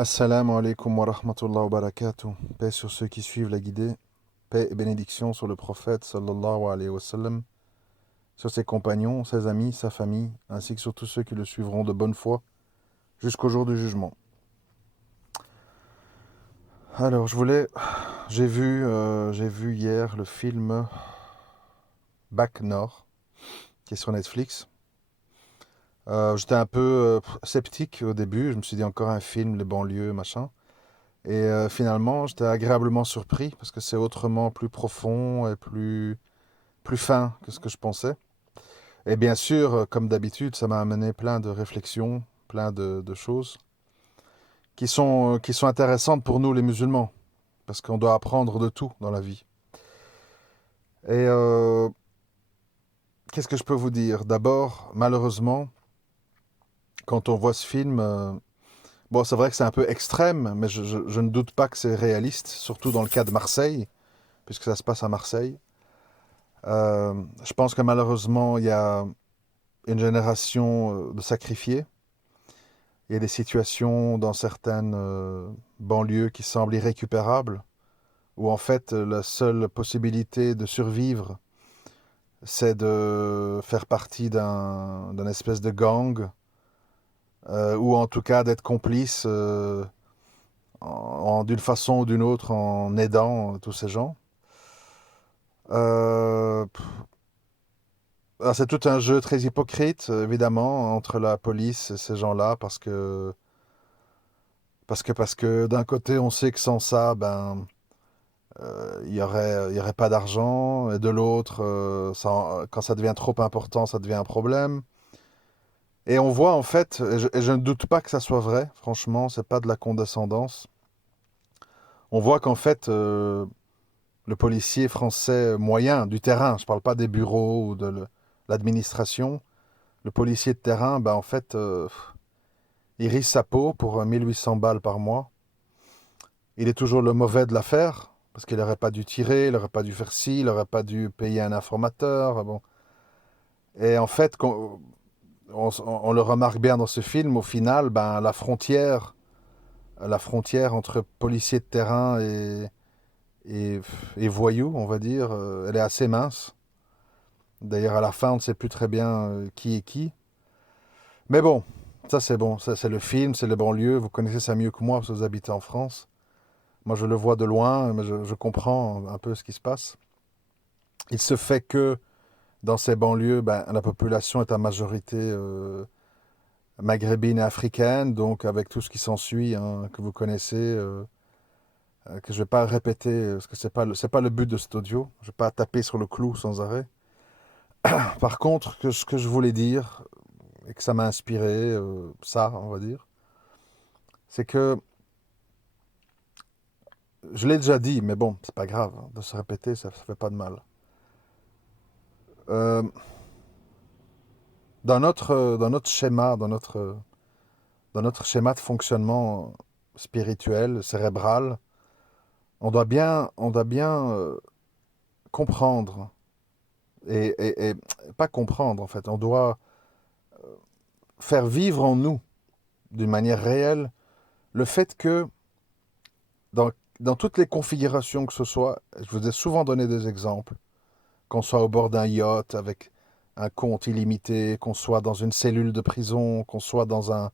Assalamu alaikum wa rahmatullah wa barakatuh. Paix sur ceux qui suivent la guidée. Paix et bénédiction sur le prophète sallallahu alayhi wa sallam, sur ses compagnons, ses amis, sa famille, ainsi que sur tous ceux qui le suivront de bonne foi jusqu'au jour du jugement. Alors, j'ai vu hier le film Bac Nord, qui est sur Netflix. J'étais un peu sceptique au début. Je me suis dit encore un film, les banlieues, machin. Et finalement, j'étais agréablement surpris parce que c'est autrement plus profond et plus fin que ce que je pensais. Et bien sûr, comme d'habitude, ça m'a amené plein de réflexions, plein de choses qui sont intéressantes pour nous les musulmans, parce qu'on doit apprendre de tout dans la vie. Et qu'est-ce que je peux vous dire? D'abord, malheureusement, quand on voit ce film, bon, c'est vrai que c'est un peu extrême, mais je ne doute pas que c'est réaliste, surtout dans le cas de Marseille, puisque ça se passe à Marseille. Je pense que malheureusement, il y a une génération de sacrifiés. Il y a des situations dans certaines banlieues qui semblent irrécupérables, où en fait la seule possibilité de survivre, c'est de faire partie d'un espèce de gang, ou en tout cas d'être complice d'une façon ou d'une autre en aidant tous ces gens. Euh, c'est tout un jeu très hypocrite, évidemment, entre la police et ces gens-là, parce que d'un côté, on sait que sans ça, ben, il y aurait pas d'argent, et de l'autre, quand ça devient trop important, ça devient un problème. Et on voit en fait, et je ne doute pas que ça soit vrai, franchement, c'est pas de la condescendance. On voit qu'en fait, le policier français moyen du terrain, je parle pas des bureaux ou de l'administration, le policier de terrain, ben en fait, il risque sa peau pour 1800 balles par mois. Il est toujours le mauvais de l'affaire, parce qu'il n'aurait pas dû tirer, il n'aurait pas dû faire ci, il n'aurait pas dû payer un informateur. Bon. Et en fait, on le remarque bien dans ce film, au final, ben, la frontière entre policiers de terrain et, et voyous, on va dire, elle est assez mince. D'ailleurs, à la fin, on ne sait plus très bien qui est qui. Mais bon, ça c'est le film, c'est les banlieues, vous connaissez ça mieux que moi parce que vous habitez en France. Moi, je le vois de loin, mais je comprends un peu ce qui se passe. Il se fait que dans ces banlieues, ben, la population est à majorité maghrébine et africaine, donc avec tout ce qui s'ensuit, hein, que vous connaissez, que je ne vais pas répéter, parce que c'est pas le but de cet audio. Je ne vais pas taper sur le clou sans arrêt. Par contre, ce que je voulais dire, et que ça m'a inspiré, ça, on va dire, c'est que, je l'ai déjà dit, mais bon, c'est pas grave, hein, de se répéter, ça ne fait pas de mal. Euh, dans notre schéma, dans notre schéma de fonctionnement spirituel, cérébral, on doit bien comprendre et pas comprendre en fait. On doit faire vivre en nous, d'une manière réelle, le fait que dans, dans toutes les configurations que ce soit, je vous ai souvent donné des exemples, qu'on soit au bord d'un yacht avec un compte illimité, qu'on soit dans une cellule de prison, qu'on soit dans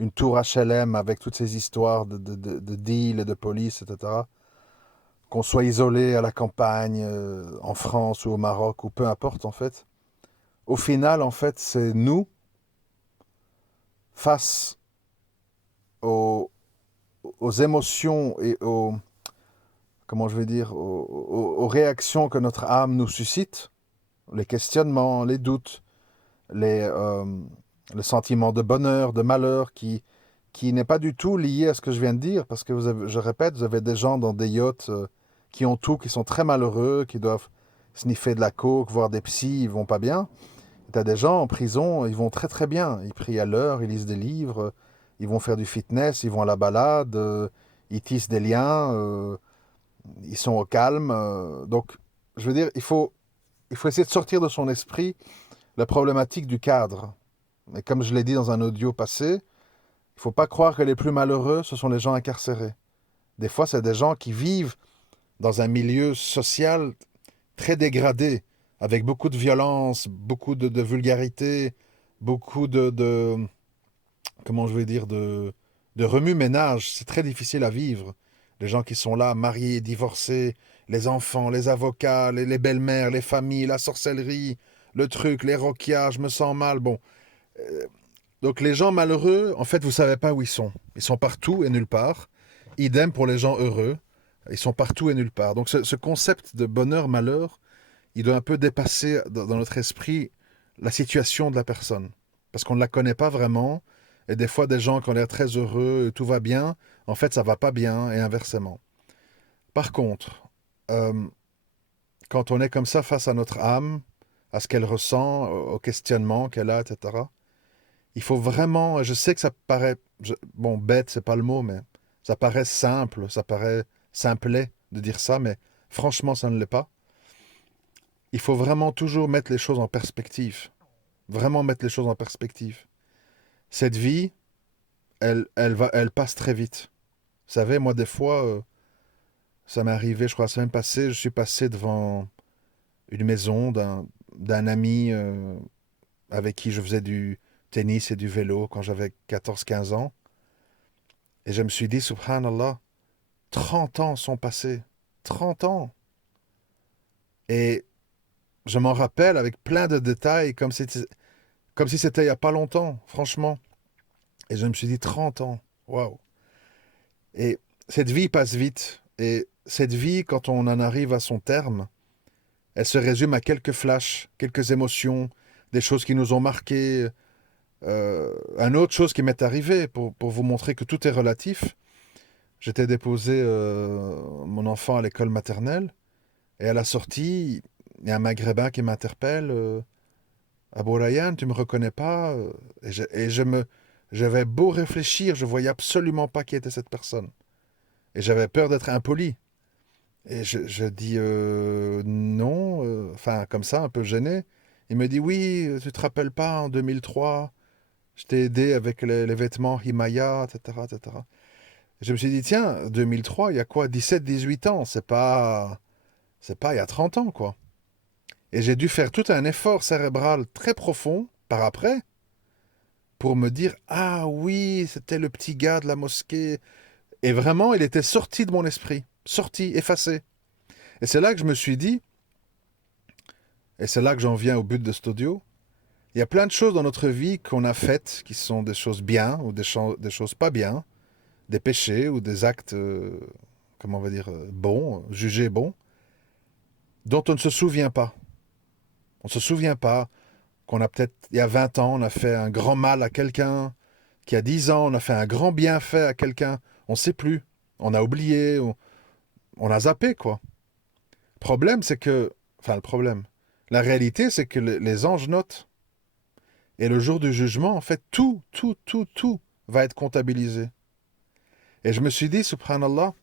une tour HLM avec toutes ces histoires de deals et de police, etc. Qu'on soit isolé à la campagne, en France ou au Maroc, ou peu importe en fait. Au final, en fait, c'est nous face aux, aux émotions et comment je vais dire, aux réactions que notre âme nous suscite, les questionnements, les doutes, les, euh, le sentiment de bonheur, de malheur qui n'est pas du tout lié à ce que je viens de dire, parce que je répète, vous avez des gens dans des yachts qui ont tout, qui sont très malheureux, qui doivent sniffer de la coke, voir des psys, ils vont pas bien. Tu as des gens en prison, ils vont très très bien. Ils prient à l'heure, ils lisent des livres, ils vont faire du fitness, ils vont à la balade, ils tissent des liens, ils sont au calme. Donc, je veux dire, il faut essayer de sortir de son esprit la problématique du cadre. Et comme je l'ai dit dans un audio passé, Il ne faut pas croire que les plus malheureux, ce sont les gens incarcérés. Des fois, c'est des gens qui vivent dans un milieu social très dégradé, avec beaucoup de violence, beaucoup de vulgarité, beaucoup comment je vais dire, de remue-ménage. C'est très difficile à vivre. Les gens qui sont là, mariés, divorcés, les enfants, les avocats, les belles-mères, les familles, la sorcellerie, le truc, les roquias, je me sens mal. Bon. Donc les gens malheureux, en fait, vous ne savez pas où ils sont. Ils sont partout et nulle part. Idem pour les gens heureux. Ils sont partout et nulle part. Donc ce concept de bonheur-malheur, il doit un peu dépasser dans notre esprit la situation de la personne. Parce qu'on ne la connaît pas vraiment. Et des fois, des gens qui ont l'air très heureux, tout va bien, en fait, ça va pas bien, et inversement. Par contre, euh, quand on est comme ça face à notre âme, à ce qu'elle ressent, au questionnement qu'elle a, etc., il faut vraiment, je sais que ça paraît, bon, bête, c'est pas le mot, mais ça paraît simple, ça paraît simplet de dire ça, mais franchement, ça ne l'est pas. Il faut vraiment toujours mettre les choses en perspective. Vraiment mettre les choses en perspective. Cette vie, elle passe très vite. Vous savez, moi, des fois, ça m'est arrivé, je crois, la semaine passée, je suis passé devant une maison d'un ami avec qui je faisais du tennis et du vélo quand j'avais 14 15 ans. Et je me suis dit, subhanallah, 30 ans sont passés. 30 ans. Et je m'en rappelle avec plein de détails, comme si c'était il n'y a pas longtemps, franchement. Et je me suis dit, 30 ans. Waouh. Et cette vie passe vite. Et cette vie, quand on en arrive à son terme, elle se résume à quelques flashs, quelques émotions, des choses qui nous ont marqués. Une autre chose qui m'est arrivée, pour vous montrer que tout est relatif, j'étais déposé mon enfant à l'école maternelle, et à la sortie, il y a un Maghrébin qui m'interpelle. Abou Rayhan, tu me reconnais pas? J'avais beau réfléchir, je voyais absolument pas qui était cette personne. Et j'avais peur d'être impoli. Et je dis non, enfin comme ça, un peu gêné. Il me dit oui, tu te rappelles pas, en 2003, je t'ai aidé avec les vêtements Himalaya, etc., etc. Je me suis dit, tiens, 2003, il y a quoi, 17 18 ans, c'est pas il y a 30 ans, quoi. Et j'ai dû faire tout un effort cérébral très profond par après pour me dire, ah oui, c'était le petit gars de la mosquée. Et vraiment, il était sorti de mon esprit, sorti, effacé. Et c'est là que je me suis dit, et c'est là que j'en viens au but de cet audio, il y a plein de choses dans notre vie qu'on a faites qui sont des choses bien ou des choses pas bien, des péchés ou des actes, comment on va dire, bons, jugés bons, dont on ne se souvient pas. On ne se souvient pas qu'on a peut-être, il y a 20 ans, on a fait un grand mal à quelqu'un, qu'il y a 10 ans, on a fait un grand bienfait à quelqu'un. On ne sait plus. On a oublié, on a zappé, quoi. Le problème, c'est que, enfin le problème, la réalité, c'est que les anges notent. Et le jour du jugement, en fait, tout va être comptabilisé. Et je me suis dit, subhanallah,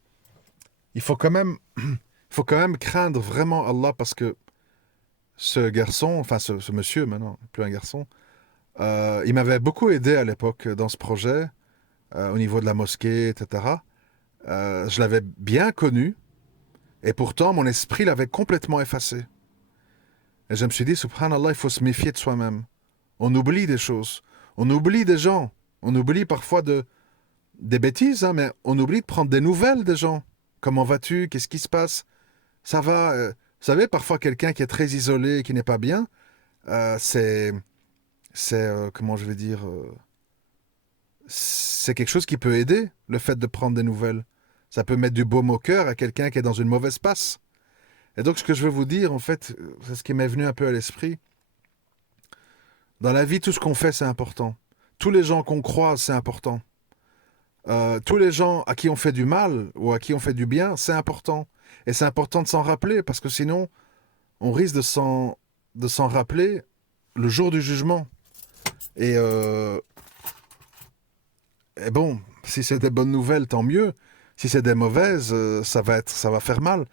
il faut quand même, il faut quand même craindre vraiment Allah parce que ce garçon, enfin ce monsieur maintenant, plus un garçon, il m'avait beaucoup aidé à l'époque dans ce projet, au niveau de la mosquée, etc. Je l'avais bien connu et pourtant mon esprit l'avait complètement effacé. Et je me suis dit, subhanallah, il faut se méfier de soi-même. On oublie des choses, on oublie des gens, on oublie parfois des bêtises, hein, mais on oublie de prendre des nouvelles des gens. Comment vas-tu? Qu'est-ce qui se passe? Ça va? Vous savez, parfois quelqu'un qui est très isolé, qui n'est pas bien, c'est comment je vais dire, c'est quelque chose qui peut aider, le fait de prendre des nouvelles. Ça peut mettre du baume au cœur à quelqu'un qui est dans une mauvaise passe. Et donc ce que je veux vous dire, en fait, c'est ce qui m'est venu un peu à l'esprit. Dans la vie, tout ce qu'on fait, c'est important. Tous les gens qu'on croise, c'est important. Tous les gens à qui on fait du mal ou à qui on fait du bien, c'est important. Et c'est important de s'en rappeler, parce que sinon, on risque de s'en rappeler le jour du jugement. Et, euh, et bon, si c'est des bonnes nouvelles, tant mieux. Si c'est des mauvaises, ça va faire mal.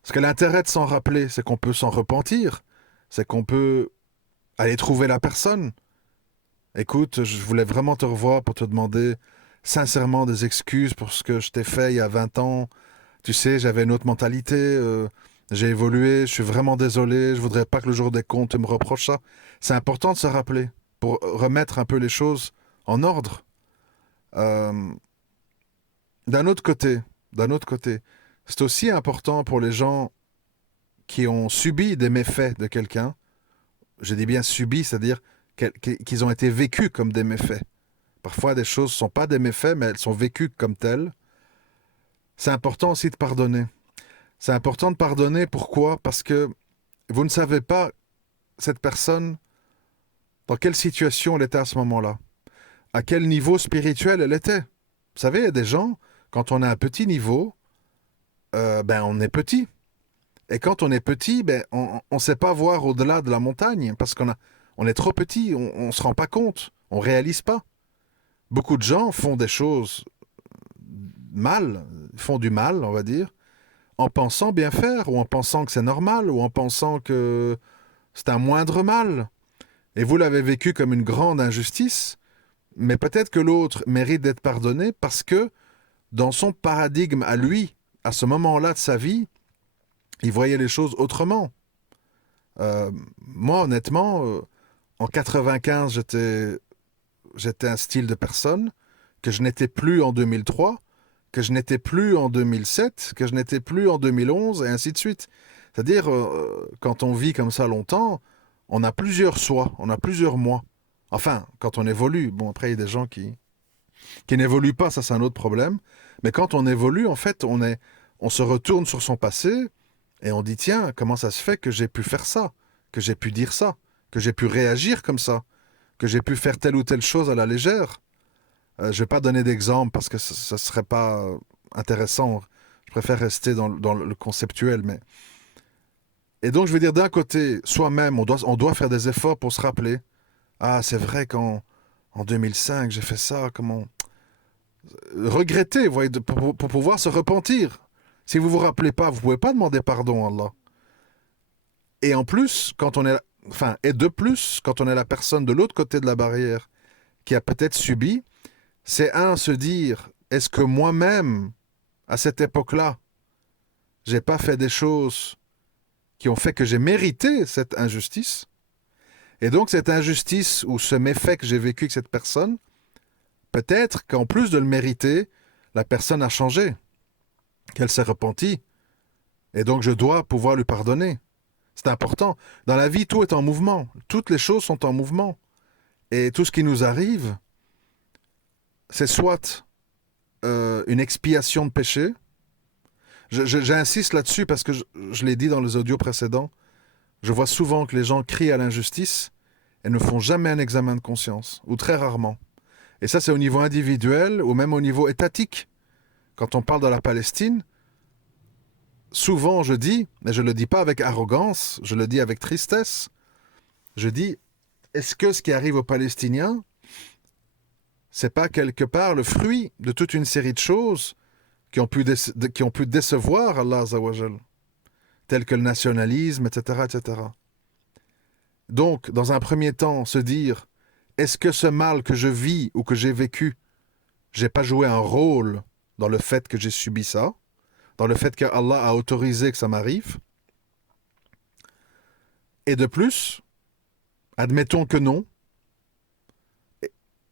Parce que l'intérêt de s'en rappeler, c'est qu'on peut s'en repentir. C'est qu'on peut aller trouver la personne. Écoute, je voulais vraiment te revoir pour te demander sincèrement des excuses pour ce que je t'ai fait il y a 20 ans. Tu sais, j'avais une autre mentalité, j'ai évolué, je suis vraiment désolé, je voudrais pas que le jour des comptes tu me reproches ça. C'est important de se rappeler pour remettre un peu les choses en ordre. Euh, d'un autre côté, d'un autre côté, c'est aussi important pour les gens qui ont subi des méfaits de quelqu'un. Je dis bien subi, c'est-à-dire qu'ils ont été vécus comme des méfaits. Parfois, des choses ne sont pas des méfaits, mais elles sont vécues comme telles. C'est important aussi de pardonner. C'est important de pardonner, pourquoi? Parce que vous ne savez pas, cette personne, dans quelle situation elle était à ce moment-là. À quel niveau spirituel elle était. Vous savez, il y a des gens, quand on a un petit niveau, ben on est petit. Et quand on est petit, ben on ne sait pas voir au-delà de la montagne, parce on est trop petit, on ne se rend pas compte, on ne réalise pas. Beaucoup de gens font des choses mal, font du mal, on va dire, en pensant bien faire, ou en pensant que c'est normal, ou en pensant que c'est un moindre mal. Et vous l'avez vécu comme une grande injustice, mais peut-être que l'autre mérite d'être pardonné parce que dans son paradigme à lui, à ce moment-là de sa vie, il voyait les choses autrement. Moi, honnêtement, en 95, j'étais un style de personne que je n'étais plus en 2003, que je n'étais plus en 2007, que je n'étais plus en 2011, et ainsi de suite. C'est-à-dire, quand on vit comme ça longtemps, on a plusieurs soi, on a plusieurs moi. Enfin, quand on évolue. Bon, après, il y a des gens qui n'évoluent pas, ça c'est un autre problème. Mais quand on évolue, en fait, on se retourne sur son passé et on dit, tiens, comment ça se fait que j'ai pu faire ça, que j'ai pu dire ça, que j'ai pu réagir comme ça, que j'ai pu faire telle ou telle chose à la légère. Je ne vais pas donner d'exemple parce que ce ne serait pas intéressant. Je préfère rester dans le conceptuel. Mais... Et donc, je veux dire, d'un côté, soi-même, on doit faire des efforts pour se rappeler. Ah, c'est vrai qu'en 2005, j'ai fait ça. Comment regretter, vous voyez, pour pouvoir se repentir. Si vous ne vous rappelez pas, vous ne pouvez pas demander pardon à Allah. Et en plus, et de plus, quand on est la personne de l'autre côté de la barrière qui a peut-être subi, c'est se dire, est-ce que moi-même, à cette époque-là, j'ai pas fait des choses qui ont fait que j'ai mérité cette injustice? Et donc cette injustice ou ce méfait que j'ai vécu avec cette personne, peut-être qu'en plus de le mériter, la personne a changé, qu'elle s'est repentie. Et donc je dois pouvoir lui pardonner. C'est important. Dans la vie, tout est en mouvement. Toutes les choses sont en mouvement. Et tout ce qui nous arrive, c'est soit une expiation de péché. J'insiste là-dessus parce que je l'ai dit dans les audios précédents. Je vois souvent que les gens crient à l'injustice et ne font jamais un examen de conscience, ou très rarement. Et ça, c'est au niveau individuel ou même au niveau étatique. Quand on parle de la Palestine, souvent je dis, et je ne le dis pas avec arrogance, je le dis avec tristesse, je dis, est-ce que ce qui arrive aux Palestiniens, c'est pas quelque part le fruit de toute une série de choses qui ont pu décevoir Allah Azzawajal, tels que le nationalisme, etc., etc. Donc, dans un premier temps, se dire, est-ce que ce mal que je vis ou que j'ai vécu, j'ai pas joué un rôle dans le fait que j'ai subi ça, dans le fait que Allah a autorisé que ça m'arrive? Et de plus, admettons que non,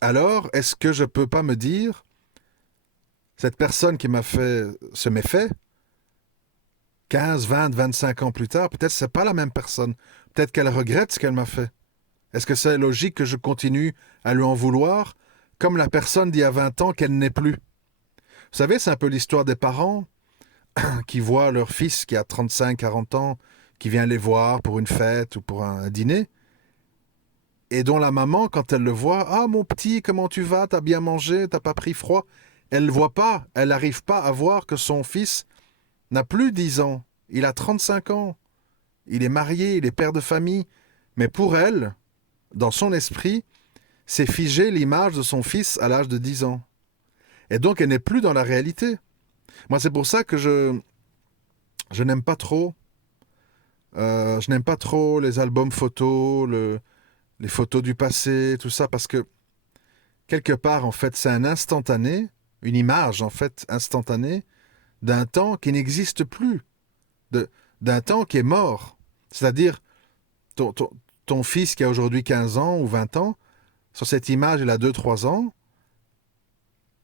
alors est-ce que je peux pas me dire, cette personne qui m'a fait ce méfait, 15, 20, 25 ans plus tard, peut-être que c'est pas la même personne. Peut-être qu'elle regrette ce qu'elle m'a fait. Est-ce que c'est logique que je continue à lui en vouloir, comme la personne d'il y a 20 ans qu'elle n'est plus? Vous savez, c'est un peu l'histoire des parents qui voient leur fils qui a 35, 40 ans, qui vient les voir pour une fête ou pour un dîner, et dont la maman, quand elle le voit, ah mon petit, comment tu vas, t'as bien mangé, t'as pas pris froid, elle ne voit pas, elle n'arrive pas à voir que son fils n'a plus 10 ans, il a 35 ans, il est marié, il est père de famille, mais pour elle, dans son esprit, c'est figé l'image de son fils à l'âge de 10 ans. Et donc elle n'est plus dans la réalité. Moi, c'est pour ça que je n'aime pas trop. Je n'aime pas trop les albums photos, les photos du passé, tout ça, parce que quelque part, en fait, c'est un instantané, une image, en fait, instantanée d'un temps qui n'existe plus, de, d'un temps qui est mort. C'est-à-dire, ton, ton, ton fils qui a aujourd'hui 15 ans ou 20 ans, sur cette image, il a 2 3 ans,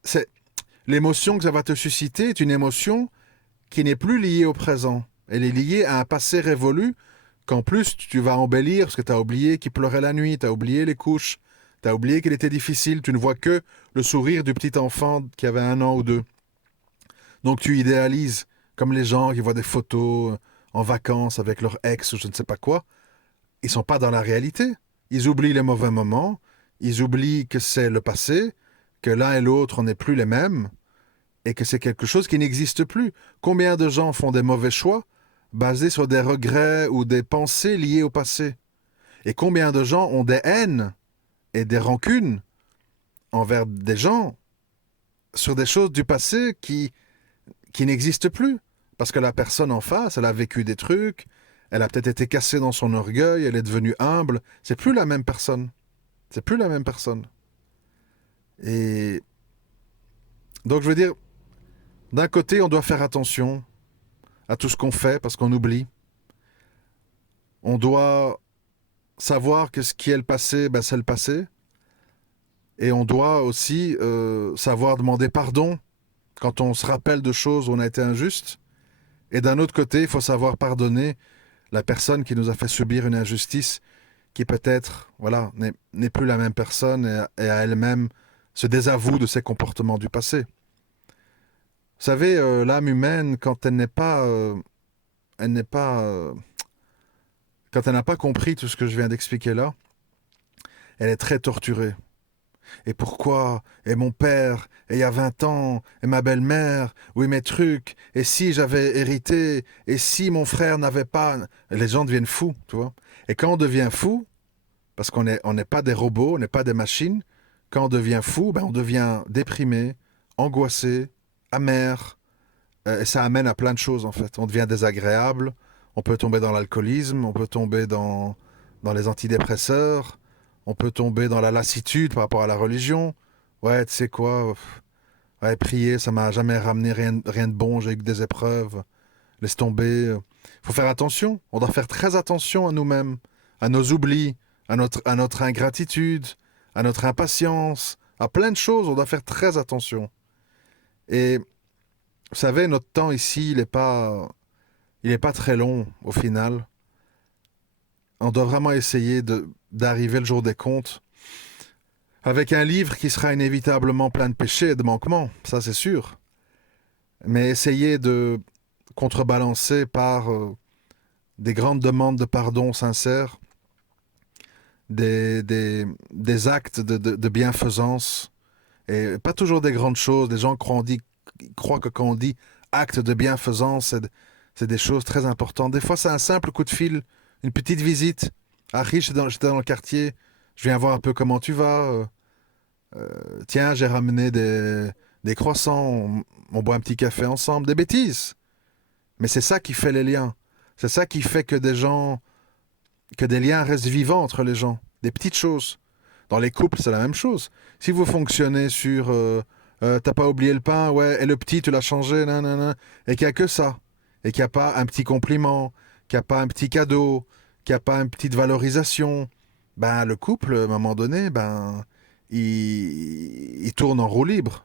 c'est, l'émotion que ça va te susciter est une émotion qui n'est plus liée au présent. Elle est liée à un passé révolu qu'en plus tu vas embellir parce que tu as oublié qu'il pleurait la nuit, tu as oublié les couches, tu as oublié qu'il était difficile, tu ne vois que le sourire du petit enfant qui avait 1 an ou 2. Donc tu idéalises, comme les gens qui voient des photos en vacances avec leur ex ou je ne sais pas quoi, ils sont pas dans la réalité. Ils oublient les mauvais moments, ils oublient que c'est le passé, que l'un et l'autre on n'est plus les mêmes, et que c'est quelque chose qui n'existe plus. Combien de gens font des mauvais choix basés sur des regrets ou des pensées liées au passé? Et combien de gens ont des haines et des rancunes envers des gens sur des choses du passé qui n'existent plus? Parce que la personne en face, elle a vécu des trucs, elle a peut-être été cassée dans son orgueil, elle est devenue humble. C'est plus la même personne. C'est plus la même personne. Et donc je veux dire, d'un côté, on doit faire attention à tout ce qu'on fait parce qu'on oublie. On doit savoir que ce qui est le passé, ben, c'est le passé. Et on doit aussi savoir demander pardon quand on se rappelle de choses où on a été injuste. Et d'un autre côté, il faut savoir pardonner la personne qui nous a fait subir une injustice qui peut-être voilà, n'est plus la même personne et à elle-même se désavoue de ses comportements du passé. Vous savez, l'âme humaine, quand elle n'est pas, quand elle n'a pas compris tout ce que je viens d'expliquer là, elle est très torturée. Et pourquoi? Et mon père? Et il y a 20 ans? Et ma belle-mère? Oui, mes trucs? Et si j'avais hérité? Et si mon frère n'avait pas? Les gens deviennent fous, tu vois. Et quand on devient fou, parce on n'est pas des robots, on n'est pas des machines, quand on devient fou, ben on devient déprimé, angoissé, amer. Et ça amène à plein de choses, en fait. On devient désagréable, on peut tomber dans l'alcoolisme, on peut tomber dans les antidépresseurs, on peut tomber dans la lassitude par rapport à la religion. Ouais, tu sais quoi, ouais, prier, ça m'a jamais ramené rien de bon, j'ai eu que des épreuves. Laisse tomber. Faut faire attention, on doit faire très attention à nous-mêmes, à nos oublis, à notre ingratitude, à notre impatience, à plein de choses, on doit faire très attention. Et vous savez, notre temps ici, il est pas très long au final. On doit vraiment essayer d'arriver le jour des comptes avec un livre qui sera inévitablement plein de péchés et de manquements, ça c'est sûr. Mais essayer de contrebalancer par des grandes demandes de pardon sincères, des actes de bienfaisance, et pas toujours des grandes choses. Les gens croient que quand on dit acte de bienfaisance, c'est des choses très importantes. Des fois, c'est un simple coup de fil, une petite visite. Ah, Rich, j'étais dans le quartier, je viens voir un peu comment tu vas. Tiens, j'ai ramené des croissants, on boit un petit café ensemble, des bêtises. Mais c'est ça qui fait les liens. C'est ça qui fait que des liens restent vivants entre les gens. Des petites choses. Dans les couples, c'est la même chose. Si vous fonctionnez sur t'as pas oublié le pain, ouais, et le petit, tu l'as changé, nanana, et qu'il n'y a que ça, et qu'il n'y a pas un petit compliment, qu'il n'y a pas un petit cadeau, qu'il n'y a pas une petite valorisation, ben le couple, à un moment donné, ben il tourne en roue libre.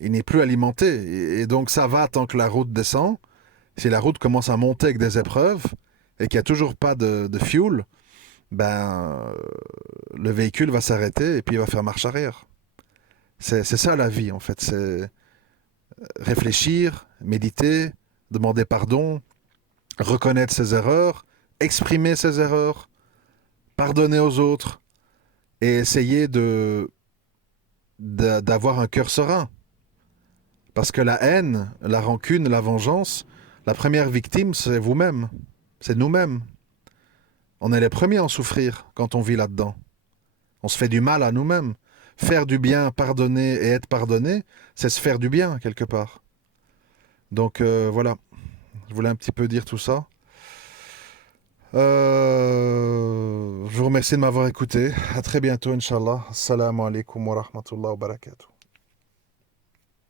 Il n'est plus alimenté. Et donc ça va tant que la route descend. Si la route commence à monter avec des épreuves et qu'il n'y a toujours pas de fuel, ben le véhicule va s'arrêter et puis il va faire marche arrière. C'est ça la vie en fait. C'est réfléchir, méditer, demander pardon, reconnaître ses erreurs, exprimer ses erreurs, pardonner aux autres et essayer d'avoir un cœur serein. Parce que la haine, la rancune, la vengeance, la première victime, c'est vous-même. C'est nous-mêmes. On est les premiers à en souffrir quand on vit là-dedans. On se fait du mal à nous-mêmes. Faire du bien, pardonner et être pardonné, c'est se faire du bien quelque part. Donc voilà, je voulais un petit peu dire tout ça. Je vous remercie. merci de m'avoir écouté. À très bientôt, Inch'Allah. Assalamu alaikum wa rahmatullah wa barakatuh.